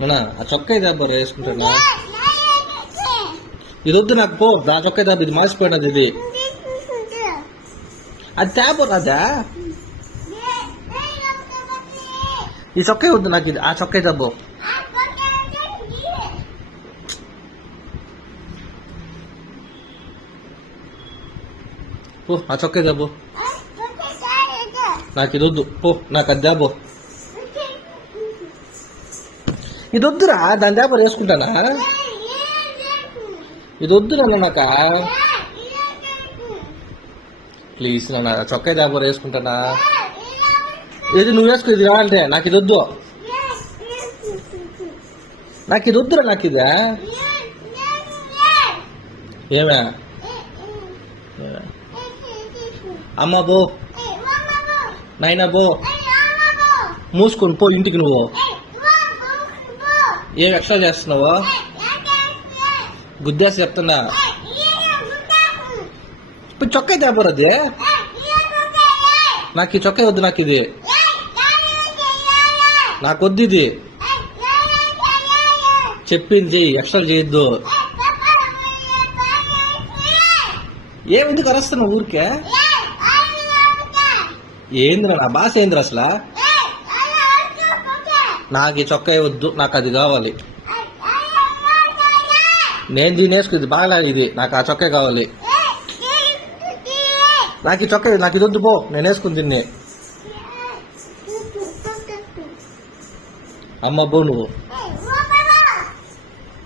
నేనా ఆ చొక్కా దెబ్బ వేసుకుంటానా? ఇది వద్దు నాకు, పో. ఆ చొక్కా దెబ్బ ఇది మాసిపోయినది. ఇది అది తేపో రాదా? ఈ చొక్కా వద్దు నాకు, ఇది ఆ చొక్కా దెబ్బ. పో ఆ చొక్కా దెబ్బ. నాకు ఇది వద్దు, పో. నాకు అది దెబ్బ. ఇది వద్దురా, దాని దెబ్బ వేసుకుంటానా? ఇది వద్దు నాన్న నాక. ప్లీజ్ నాన్న, చొక్కా దెబ్బ వేసుకుంటానా? ఏది నువ్వు వేసుకో, ఇది కావాలంటే. నాకు ఇది వద్దు, నాకు ఇది వద్దురా. నాకు ఇదా ఏమే? అమ్మ బో, నాయనా బో. మూసుకొని పో ఇంటికి. నువ్వు ఏం ఎక్స్ట్రా చేస్తున్నావు? గుద్దేసి చెప్తున్నా. ఇప్పుడు చొక్కా తేపోరది. నాకు ఈ చొక్కా వద్దు. నాకు ఇది నాకు వద్దు. ఇది చెప్పింది చెయ్యి, ఎక్స్ట్రా చేయొద్దు. ఏమిందుకు అరుస్తున్నావు ఊరికే? ఏంది నా భాష? ఏంది అసలు? నాకు ఈ చొక్కా వద్దు, నాకు అది కావాలి. నేను దీని వేసుకు, ఇది బాగా ఇది. నాకు ఆ చొక్కా కావాలి. నాకు ఈ చొక్కా, నాకు ఇది వద్దు. పో, నేను వేసుకుని దీన్ని. అమ్మ బో, నువ్వు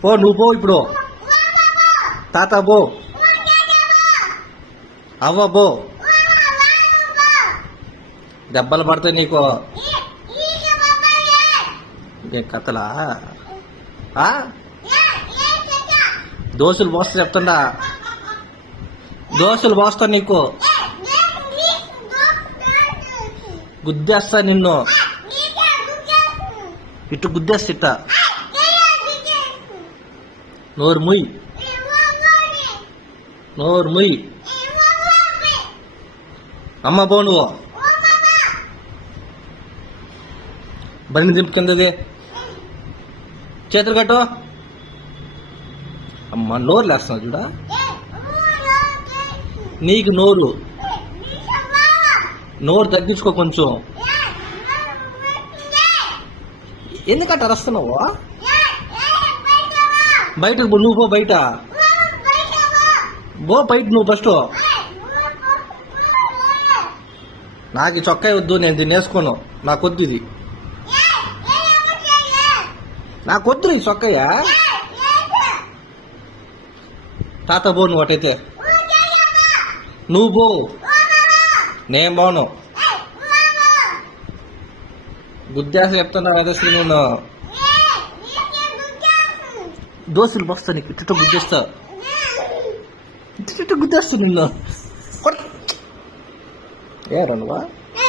పో. నువ్వు పో ఇప్పుడు. తాత బో. అవ్వ బో. దెబ్బలు పడతాయి నీకు. ఏ కథలా? దోశలు పోస్తా చెప్తుండా. దోశలు పోస్తా నీకు. గుద్దేస్తా నిన్ను. ఇటు గుద్దేస్తా. ఇట్ట నోరు ముయ్. నోరు ముయ్. అమ్మ బో. నువ్వు బండి దింపు కిందది. చేతులు కట్టు. అమ్మ నోరు లేస్తున్నావు చూడా. నీకు నోరు తగ్గించుకో కొంచెం. ఎందుకంటే అరుస్తున్నావు? బయటకు పో. నువ్వు పో బయట. బో బయట నువ్వు ఫస్ట్. నాకు ఈ చొక్కా వద్దు, నేను దీన్ని వేసుకోను. నాకు వద్దు ఇది. నాకు వద్దు ఈ చొక్కయ్యా. తాత బో. నువ్వు అటైతే నువ్వు బో, నేను బాను. గుద్దేసి చెప్తున్నా అదే నేను. దోశలు పోస్తా నీకు. ఇటు గుద్దేస్తా. ఇటు గుద్దేస్తా నిన్ను. ఏ రా నువ్వా?